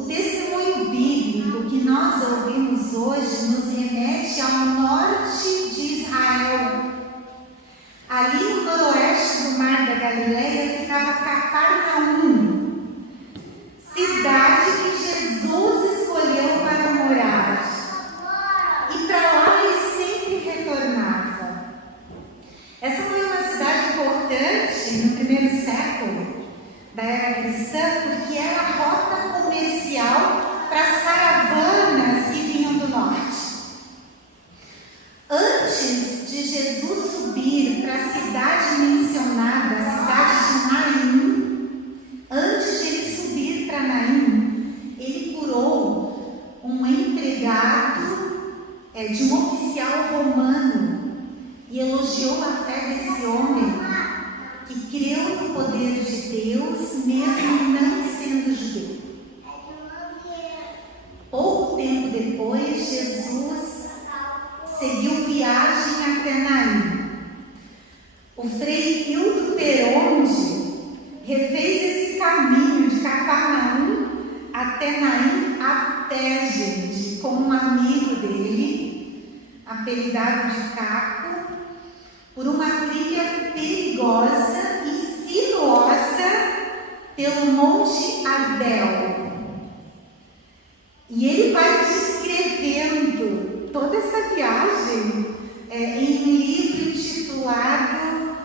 O testemunho bíblico que nós ouvimos hoje nos remete ao norte de Israel. Ali no noroeste do Mar da Galileia ficava Cafarnaum, cidade que Jesus escolheu para morar. E para lá ele sempre retornava. Essa foi uma cidade importante no primeiro século da era cristã, porque era a rota comercial para as caravanas que vinham do norte. Antes de Jesus subir para a cidade mencionada, a cidade de Naim, antes de ele subir para Naim, ele curou um empregado de um oficial romano e elogiou a fé desse homem que creu no poder de Deus, mesmo não sendo judeu. Pouco tempo depois, Jesus seguiu viagem até Naim. O frei Hildo Peronde refez esse caminho de Cafarnaum até Naim a pé, gente, com um amigo dele, apelidado de Caco, por uma trilha perigosa e sinuosa pelo Monte Arbel. E ele vai descrevendo toda essa viagem em um livro titulado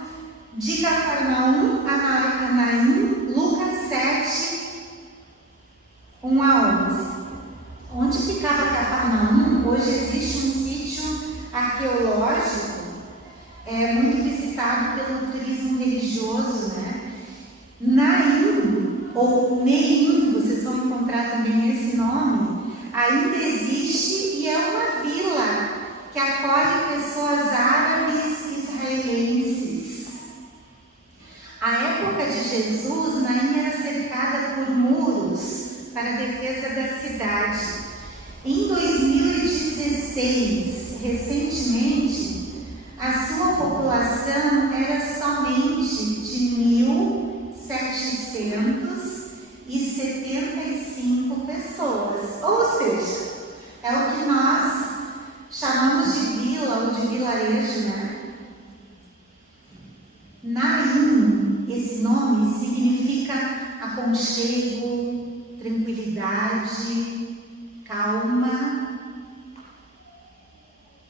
De Cafarnaum a Naim, Lucas 7, 1 a 11. Onde ficava Cafarnaum? Hoje existe um sítio arqueológico muito visitado pelo turismo religioso, né? Naim, ou Neim, vocês vão encontrar também esse nome, ainda existe e é uma vila que acolhe pessoas árabes israelenses. A época de Jesus, Naim era cercada por muros para a defesa da cidade. Em 2016, recentemente, a sua população era somente de 1.775 pessoas. Ou seja, é o que nós chamamos de vila ou de vilarejo, né? Naim, esse nome significa aconchego, tranquilidade, calma,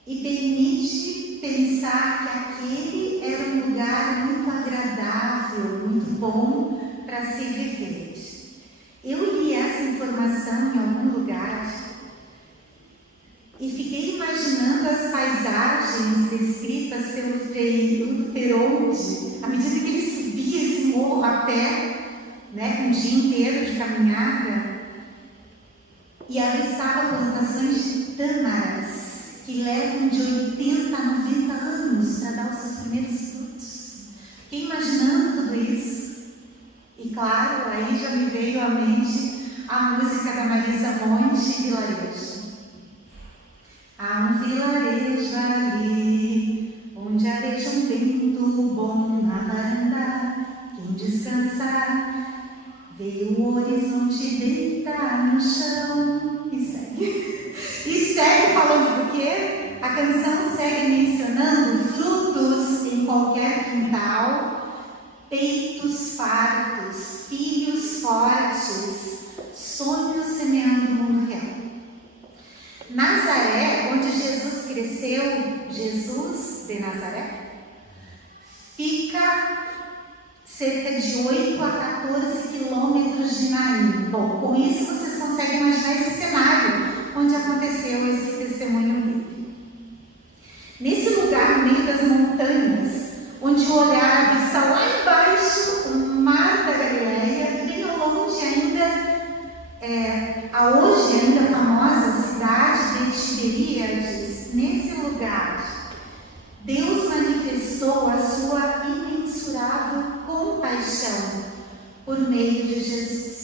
e permite pensar que aquele era um lugar muito agradável, muito bom para se viver. Eu li essa informação em algum lugar e fiquei imaginando as paisagens descritas pelo frei Hildo Peronde, à medida que ele subia esse morro a pé, né, um dia inteiro de caminhada, e avistava plantações de tâmaras que levam de 80 a 90 anos para dar os seus primeiros frutos. Fiquei imaginando tudo isso. E claro, aí já me veio à mente a música da Marisa Monte, Vilarejo. Há um vilarejo ali, onde areja um vento bom na varanda. Quem descansar, vê o horizonte deitar no chão. E segue. E segue falando do quê? A canção segue mencionando frutos em qualquer quintal, peitos fartos, filhos fortes, sonhos semeando o mundo real. Nazaré, onde Jesus cresceu, Jesus de Nazaré, fica cerca de 8 a 14 quilômetros de Naim. Bom, com isso vocês conseguem imaginar esse cenário onde aconteceu esse testemunho bíblico. Nesse lugar, no meio das montanhas, onde o olhar avista lá embaixo o Mar da Galileia, e bem ao longe ainda, a hoje ainda famosa cidade de Tiberíades, nesse lugar, Deus manifestou a sua imensurável compaixão por meio de Jesus.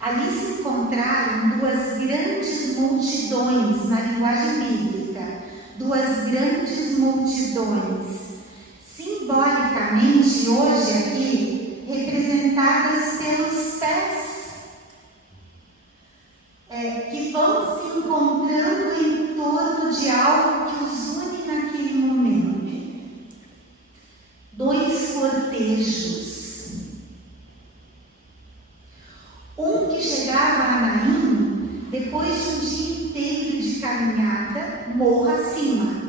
Ali se encontraram duas grandes multidões, na linguagem bíblica, duas grandes multidões, simbolicamente hoje aqui representadas pelos pés morro acima.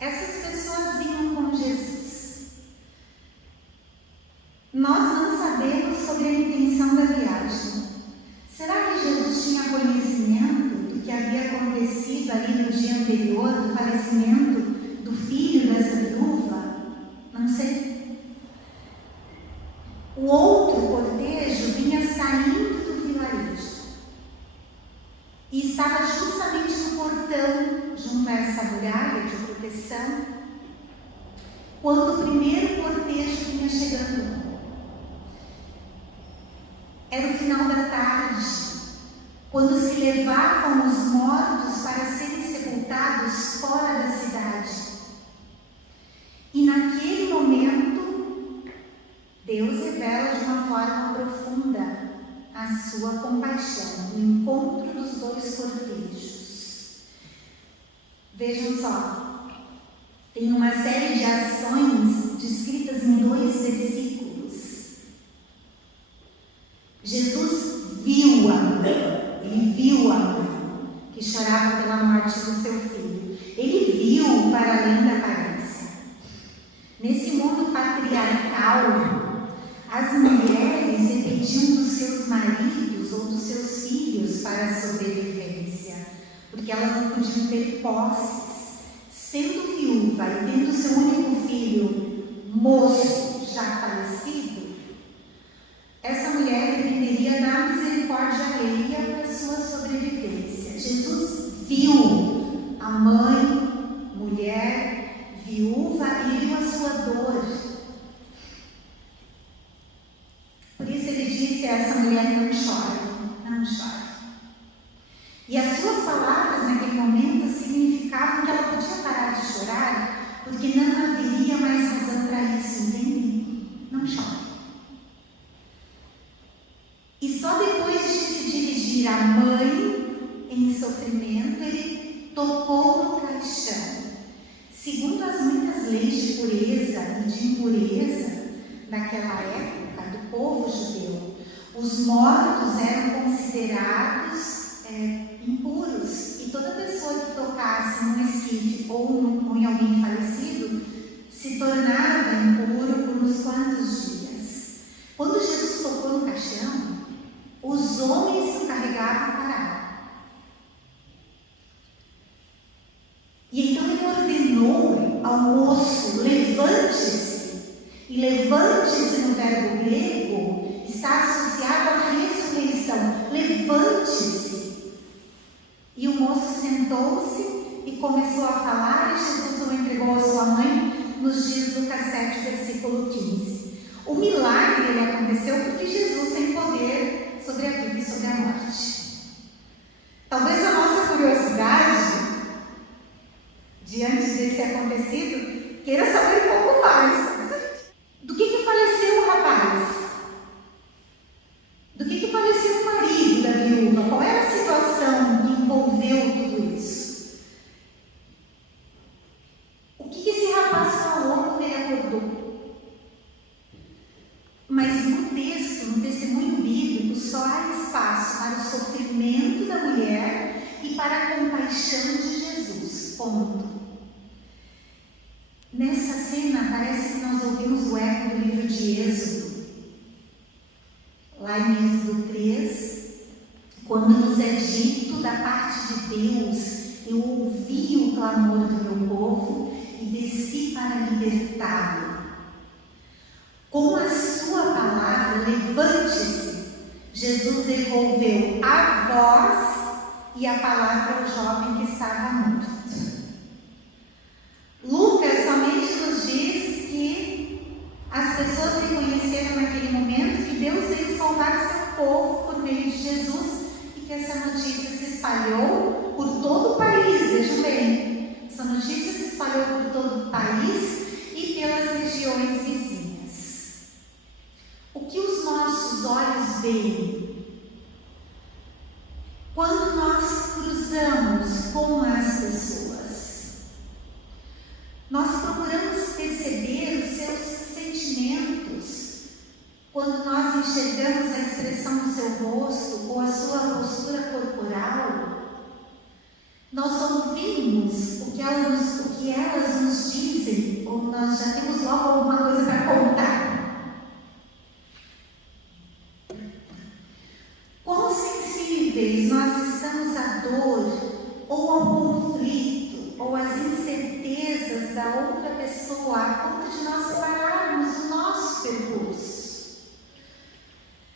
Essas pessoas vinham com Jesus. Nós não sabemos sobre a intenção da viagem. Será que Jesus tinha conhecimento do que havia acontecido ali no dia anterior, do falecimento do filho dessa viúva? Não sei. O outro cortejo vinha saindo do vilarejo e estava justamente no portão, junto a essa muralha de proteção, quando o primeiro cortejo vinha chegando. Era o final da tarde, quando se levavam os mortos para serem sepultados fora da cidade. E naquele momento, Deus revela de uma forma profunda a sua compaixão, o encontro dos dois cortejos. Vejam só, tem uma série de ações descritas em 2 versículos. Jesus viu a mãe, ele viu a mãe que chorava pela morte do seu filho. Ele viu para além da aparência. Nesse mundo patriarcal, as mulheres dependiam dos seus maridos ou dos seus filhos para a sobrevivência, porque elas não podiam ter posses. Sendo viúva e tendo seu único filho moço, já falecido, essa mulher dependeria da misericórdia alheia para sua sobrevivência. Jesus viu a mãe, mulher, viúva e viu a sua dor. Por isso ele disse a essa mulher: não chore, não chore. E as suas palavras naquele momento significavam que ela podia parar de chorar, porque não haveria mais razão para isso, entende? Não chore. E só depois de se dirigir à mãe em sofrimento, ele tocou no caixão. Segundo as muitas leis de pureza e de impureza daquela época, do povo judeu, os mortos eram considerados impuros, e toda pessoa que tocasse num esquife ou em alguém falecido se tornava impuro por uns quantos dias. Quando Jesus tocou no caixão, os homens que o carregavam pararam. E então ele ordenou ao moço: levante-se. E levante-se no verbo grego está associado à ressurreição. Levante-se. E o moço sentou-se e começou a falar, e Jesus o entregou à sua mãe nos dias Lucas 7, versículo 15. O milagre ele aconteceu porque Jesus tem poder sobre a vida e sobre a morte. Talvez a nossa curiosidade diante desse acontecido queira saber um pouco mais. Do que faleceu o rapaz? Do que faleceu o marido da viúva? Qual era a situação que envolveu tudo isso? O que esse rapaz falou quando ele acordou? Mas no texto, no testemunho bíblico, só há espaço para o sofrimento da mulher e para a compaixão de Jesus. Ponto. Nessa cena, parece que nós ouvimos o eco do livro de Êxodo. Lá em Êxodo 3, quando nos é dito da parte de Deus: eu ouvi o clamor do meu povo e desci para libertá-lo. Com a sua palavra, levante-se, Jesus devolveu a voz e a palavra ao jovem que estava morto. Lucas somente nos diz que as pessoas reconheceram naquele momento que Deus veio salvar seu povo por meio de Jesus, e que essa notícia se espalhou por todo o país. Vejam bem, essa notícia se espalhou por todo o país e pelas regiões vizinhas. O que os nossos olhos veem quando nós cruzamos com as pessoas? Nós procuramos perceber os seus sentimentos quando nós enxergamos a expressão do seu rosto ou a sua postura corporal. nós ouvimos o que elas nos dizem, ou nós já temos logo alguma coisa para contar? Quão sensíveis nós estamos à dor, ou ao conflito, ou às incertezas da outra pessoa, a ponto de nós pararmos o nosso percurso,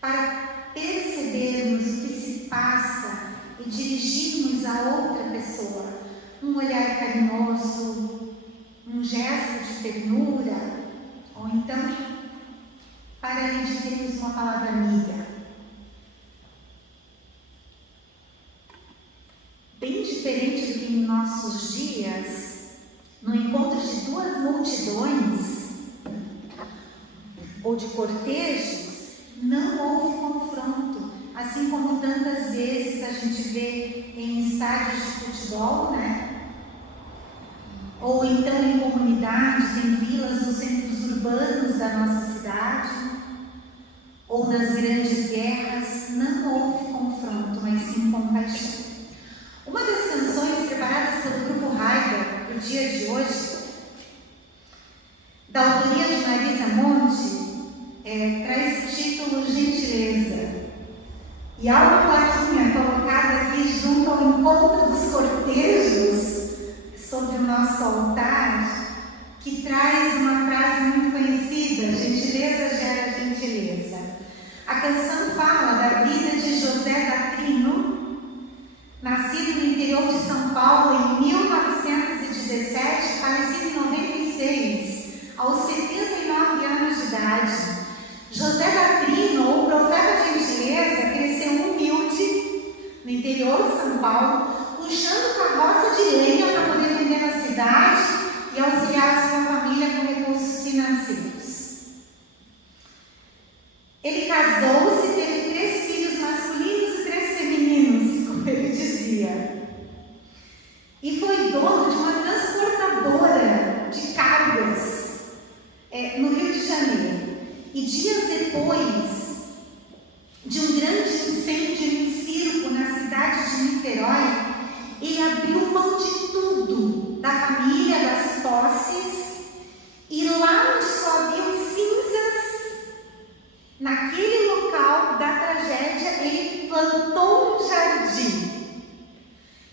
para percebermos o que se passa e dirigirmos a outra pessoa um olhar carinhoso, um gesto de ternura, ou então para lhe dizermos uma palavra amiga. Bem diferente do que em nossos dias, no encontro de duas multidões ou de cortejos, não houve confronto, assim como tantas vezes a gente vê em estádios de futebol, né? Ou então em comunidades, em vilas, nos centros urbanos da nossa cidade, ou nas grandes guerras, não houve confronto, mas sim compaixão. Uma das canções preparadas pelo Grupo Raider para o dia de hoje, da autoria de Marisa Monte, traz o título Gentileza. E há uma plaquinha colocada aqui junto ao encontro dos cortejos, sobre o nosso altar, que traz uma frase muito conhecida: gentileza gera gentileza. A canção fala da vida de José da Trino, nascido no interior de São Paulo em 1917, falecido em 96, aos 79 anos de idade. José da Trino, ou profeta gentileza, cresceu humilde no interior de São Paulo, puxando carroça de lenha para poder vender na cidade e auxiliar sua família com recursos financeiros. Ele casou-se e teve 3 filhos masculinos e 3 femininos, como ele dizia. E foi dono de uma transportadora de cargas no Rio de Janeiro. E dias depois de um grande incêndio em circo na cidade de Niterói, ele abriu mão de tudo, da família, das posses, e lá onde só haviam cinzas, naquele local da tragédia, ele plantou um jardim.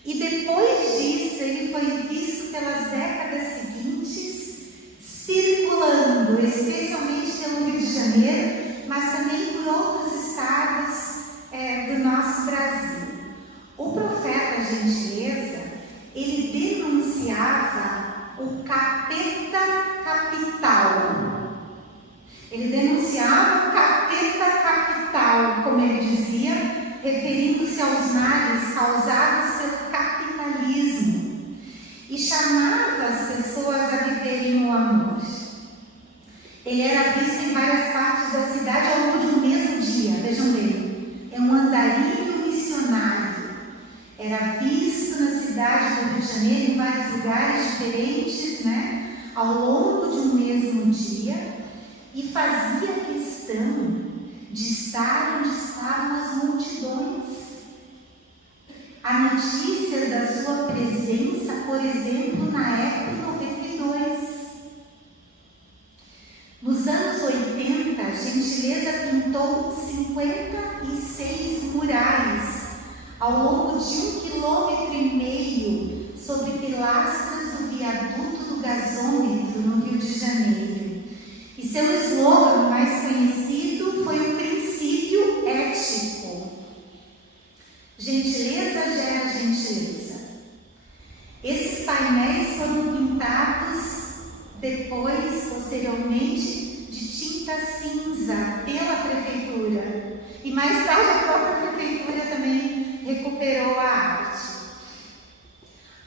E depois disso, ele foi visto pelas décadas seguintes, circulando, especialmente pelo Rio de Janeiro, mas também por outros estados do nosso Brasil. O profeta gentileza, ele denunciava o capeta capital. Ele denunciava o capeta capital, como ele dizia, referindo-se aos males causados pelo capitalismo, e chamava as pessoas a viverem o amor. Ele era visto em várias partes da cidade ao longo de um mesmo dia. Vejam bem, é um andarilho missionário. Era visto na cidade do Rio de Janeiro, em vários lugares diferentes, né, ao longo de um mesmo dia, e fazia questão de estar onde estavam as multidões. Há notícias da sua presença, por exemplo, na época 92. Nos anos 80, Gentileza pintou 56 murais ao longo de 1,5 km sobre pilastras do viaduto do gasômetro no Rio de Janeiro. E seu slogan mais conhecido foi o princípio ético. Gentileza gera gentileza. Esses painéis foram pintados depois, posteriormente, de tinta cinza pela prefeitura. E mais tarde a própria prefeitura também recuperou a arte.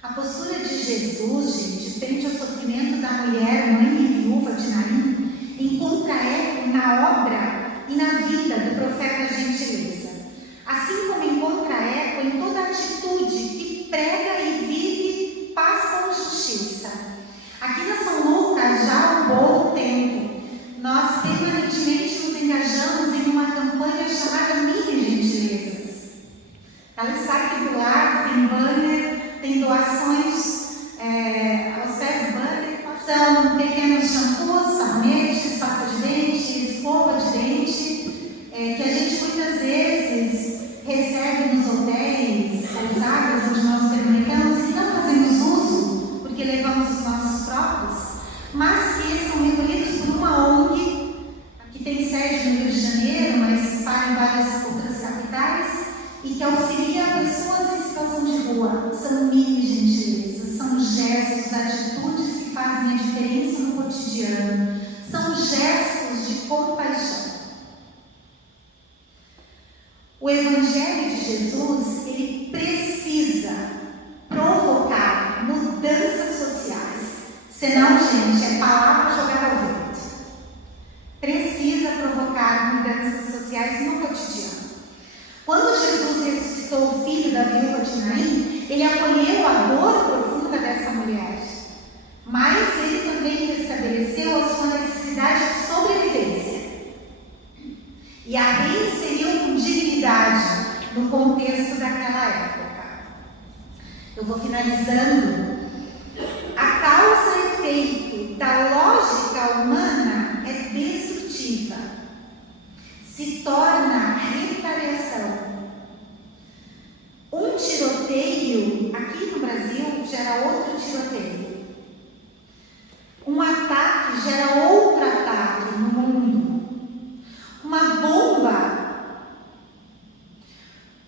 A postura de Jesus, gente, frente ao sofrimento da mulher, mãe e viúva de Naim, encontra eco na obra e na vida do profeta Gentileza. Assim como encontra eco em toda atitude que prega e vive paz com justiça. Aqui na São Lucas, já há um bom tempo, nós permanentemente nos engajamos em uma campanha chamada Mini Gentilezas. Ela está aqui do lado, tem banner, tem doado Rio de Janeiro, mas se espalha em várias outras capitais, e que auxilia pessoas em situação de rua. São mini gentilezas, são gestos, atitudes que fazem a diferença no cotidiano. São gestos de compaixão. O Evangelho de Jesus, ele precisa provocar mudanças sociais. Senão, gente, é palavra jogada ao vento. Precisa provocar mudanças sociais no cotidiano. Quando Jesus ressuscitou o filho da viúva de Naim, ele acolheu a dor profunda dessa mulher. Mas ele também restabeleceu a sua necessidade de sobrevivência. E a reinseriu com dignidade no contexto daquela época. Eu vou finalizando. A causa e efeito da lógica humana é destrutiva. Se torna retaliação. Um tiroteio aqui no Brasil gera outro tiroteio. Um ataque gera outro ataque no mundo. Uma bomba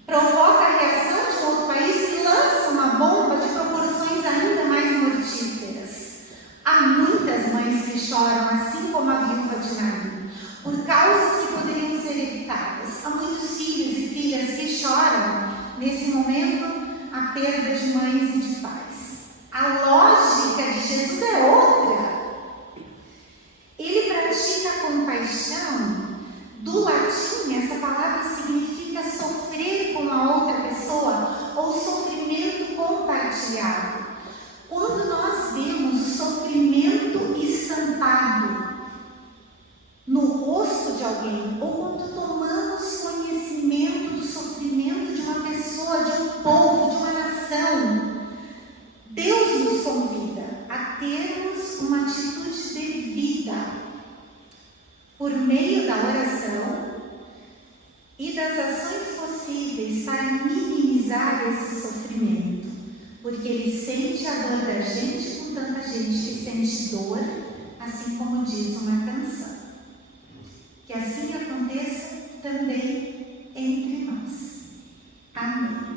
provoca a reação de outro país que lança uma bomba de proporções ainda mais mortíferas. Há muitas mães que choram, assim como a viúva de Naim, por causas que poderiam ser evitadas. Há muitos filhos e filhas que choram, nesse momento, a perda de mães e de pais. A lógica de Jesus é outra. Ele pratica a compaixão. Do latim, essa palavra significa sofrer com a outra pessoa ou sofrimento compartilhado. Quando nós vemos o sofrimento estampado no rosto de alguém, ou quando tomamos conhecimento do sofrimento de uma pessoa, de um povo, de uma nação, Deus nos convida a termos uma atitude de vida por meio da oração e das ações possíveis para minimizar esse sofrimento, porque Ele sente a dor da gente com tanta gente que sente dor, assim como diz uma canção. Que assim aconteça também entre nós. Amém.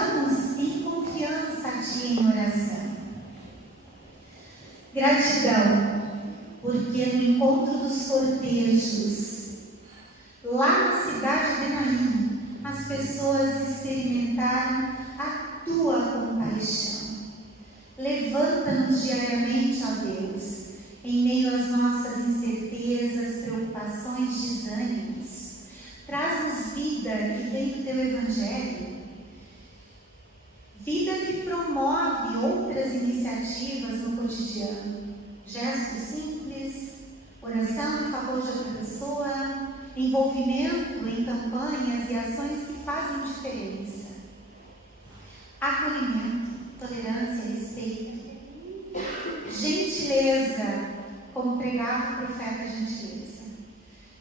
chegamos em confiança a Ti em oração. Gratidão, porque no encontro dos cortejos, lá na cidade de Naim, as pessoas experimentaram a Tua compaixão. Levanta-nos diariamente, ó Deus, em meio às nossas incertezas, preocupações, desânimos. Traz-nos vida que vem do Teu Evangelho, vida que promove outras iniciativas no cotidiano, gestos simples, oração em favor de outra pessoa, envolvimento em campanhas e ações que fazem diferença, acolhimento, tolerância, respeito, gentileza, como pregava o profeta Gentileza.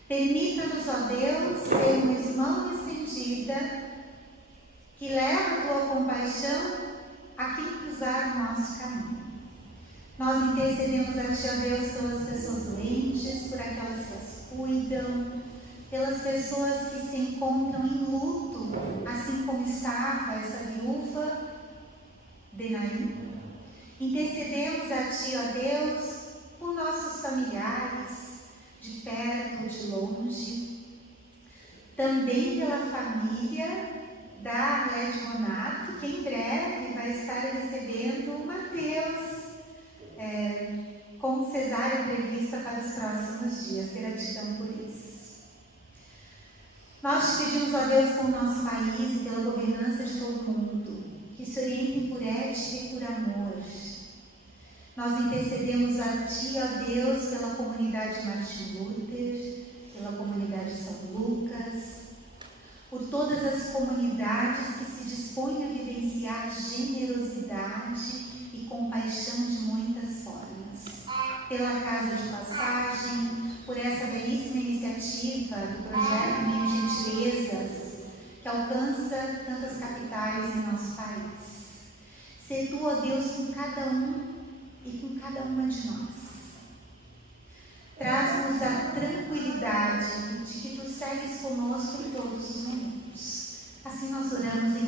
Permita-nos, ó Deus, termos mão estendida que leva a Tua compaixão a quem cruzar o nosso caminho. Nós intercedemos a Ti, ó Deus, pelas pessoas doentes, por aquelas que as cuidam, pelas pessoas que se encontram em luto, assim como estava essa viúva de Naim. Intercedemos a Ti, ó Deus, por nossos familiares, de perto ou de longe, também pela família da Arlete Monato, que em breve vai estar recebendo o Mateus, com cesárea prevista para os próximos dias. Gratidão por isso. Nós te pedimos, ó Deus, por nosso país e pela governança de todo mundo, que se orientem por ética e por amor. Nós intercedemos a Ti, ó Deus, pela comunidade Martin Luther, pela comunidade São Lucas, por todas as comunidades que se dispõem a vivenciar generosidade e compaixão de muitas formas. Pela Casa de Passagem, por essa belíssima iniciativa do projeto Mil Gentilezas, que alcança tantas capitais em nosso país. Sê Tu, ó Deus, com cada um e com cada uma de nós. Traz-nos a tranquilidade de que Tu segues conosco em todos os momentos. Assim nós oramos